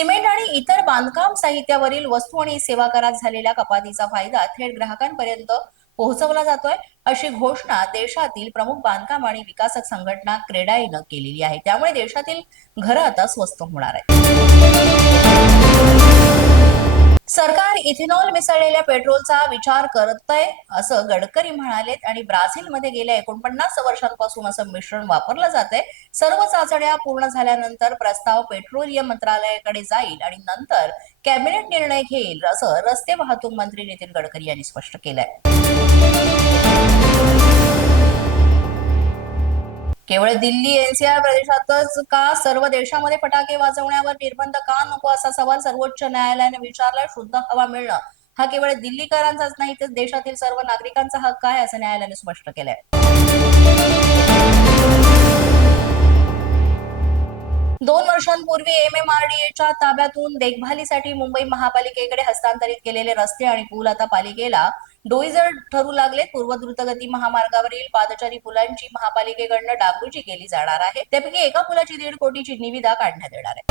Cement आणि इतर बांधकाम साहित्यावरील वस्तू आणि सेवा करात झालेल्या कपातीचा फायदा थेट ग्राहकांपर्यंत पोहोचवला जातोय अशी घोषणा देशातील प्रमुख बांधकाम आणि विकासक संघटना क्रेडाईनं केलेली आहे. त्यामुळे देशातील घरं आता स्वस्त होणार आहे सरकार इथेनॉल मिसळलेल्या पेट्रोलचा विचार करतय असं गडकरी म्हणालेत. आणि ब्राझीलमध्ये गेल्या एकोणपन्नास वर्षांपासून असं मिश्रण वापरलं जातंय. सर्व चाचण्या पूर्ण झाल्यानंतर प्रस्ताव पेट्रोलियम मंत्रालयाकडे जाईल आणि नंतर कॅबिनेट निर्णय घेईल असं रस्ते वाहतूक मंत्री नितीन गडकरी यांनी स्पष्ट केलंय. केवळ दिल्ली एनसीआर प्रदेशातच का? सर्व देशामध्ये फटाके वाजवण्यावर निर्बंध का नको असा सवाल सर्वोच्च न्यायालयाने विचारला शुद्ध हवा मिळणं हा केवळ दिल्लीकरांचाच नाही तर देशातील सर्व नागरिकांचा हक्क आहे असं न्यायालयाने स्पष्ट केलंय. दोन वर्षांपूर्वी एम एम आर डी एच्या ताब्यातून देखभालीसाठी मुंबई महापालिकेकडे हस्तांतरित केलेले रस्ते आणि पूल आता पालिकेला डोईजर ठरू लागले पूर्व द्रुतगती महामार्गावरील पादचारी पुलांची महापालिकेकडनं डागडुजी केली जाणार आहे. त्यापैकी एका पुलाची दीड कोटीची निविदा काढण्यात येणार आहे.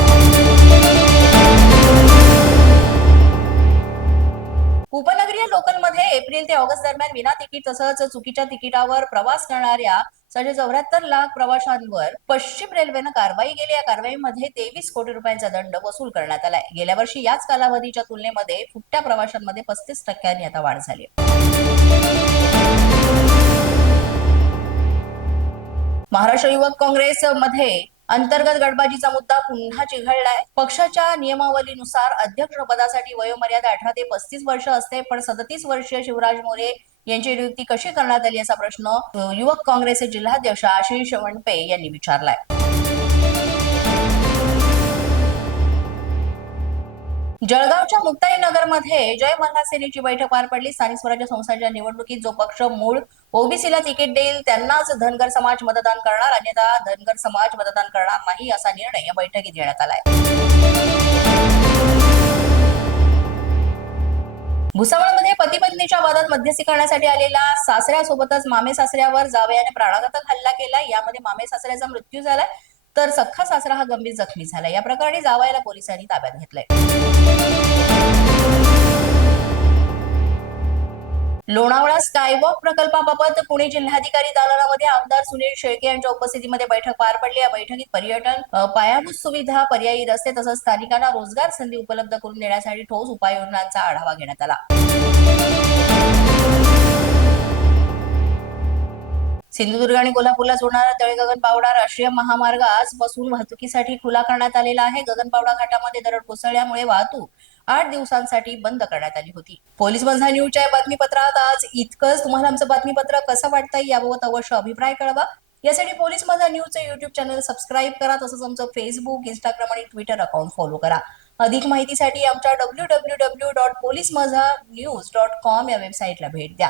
उपनगरीय लोकलमध्ये एप्रिल ते ऑगस्ट दरम्यान विना तिकीट तसंच चुकीच्या तिकिटावर प्रवास करणाऱ्या साडे चौऱ्याहत्तर लाख प्रवाशांवर पश्चिम रेल्वेनं कारवाई केली. या कारवाईमध्ये तेवीस कोटी रुपयांचा दंड वसूल करण्यात आलाय. गेल्या वर्षी याच कालावधीच्या तुलनेमध्ये फुट्ट्या प्रवाशांमध्ये पस्तीस टक्क्यांनी आता वाढ झाली महाराष्ट्र युवक काँग्रेस मध्ये अंतर्गत गडबाजीचा मुद्दा पुन्हा चिघळलाय. पक्षाच्या नियमावलीनुसार अध्यक्षपदासाठी वयोमर्यादा अठरा ते पस्तीस वर्ष असते पण सदतीस वर्षीय शिवराज मोरे यांची नियुक्ती कशी करण्यात आली असा प्रश्न युवक काँग्रेसचे जिल्हाध्यक्ष आशिष वणपे यांनी विचारलाय. जळगावच्या मुक्ताईनगरमध्ये जय मल्हार सेनेची बैठक पार पडली. स्थानिक स्वराज्य संस्थांच्या निवडणुकीत जो पक्ष मूळ ओबीसीला तिकीट देईल त्यांनाच धनगर समाज मतदान करणार. अन्यथा धनगर समाज मतदान करणार नाही असा निर्णय या बैठकीत घेण्यात आलाय. भुसावळमध्ये पती पत्नीच्या वादात मध्यस्थी करण्यासाठी आलेल्या सासऱ्यासोबतच मामे सासऱ्यावर जावयाने प्राणाघातक हल्ला केला यामध्ये मामे सासऱ्याचा मृत्यू झालाय. तर सख्खा सासरा हा गंभीर जखमी झाला या प्रकरणी जावायला पोलिसांनी ताब्यात घेतलंय. लोणावळा स्कायवॉक प्रकल्पाबाबत पुणे जिल्हाधिकारी दालनामध्ये आमदार सुनील शेळके यांच्या उपस्थितीमध्ये बैठक पार पडली. या बैठकीत पर्यटन पायाभूत सुविधा पर्यायी रस्ते तसंच स्थानिकांना रोजगार संधी उपलब्ध करून देण्यासाठी ठोस उपाययोजनांचा आढावा घेण्यात आला. सिंधुदुर्ग आणि कोल्हापूरला जोडणारा तळेगगन पावडा राष्ट्रीय महामार्ग आजपासून वाहतुकीसाठी खुला करण्यात आलेला आहे. गगन पावडा घाटामध्ये दरड कोसळल्यामुळे वाहतूक आठ दिवसांसाठी बंद करण्यात आली होती. पोलीस बंधा न्यूजच्या बातमीपत्रात आज इतकंच. तुम्हाला आमचं बातमीपत्र कसं वाटतंय याबाबत अवश्य अभिप्राय कळवा. यासाठी पोलीस माझा न्यूजचं युट्यूब चॅनल सबस्क्राईब करा तसंच आमचं फेसबुक इंस्टाग्राम आणि ट्विटर अकाउंट फॉलो करा. अधिक माहितीसाठी आमच्या W W W dot police माझा न्यूज डॉट कॉम या वेबसाईटला भेट द्या.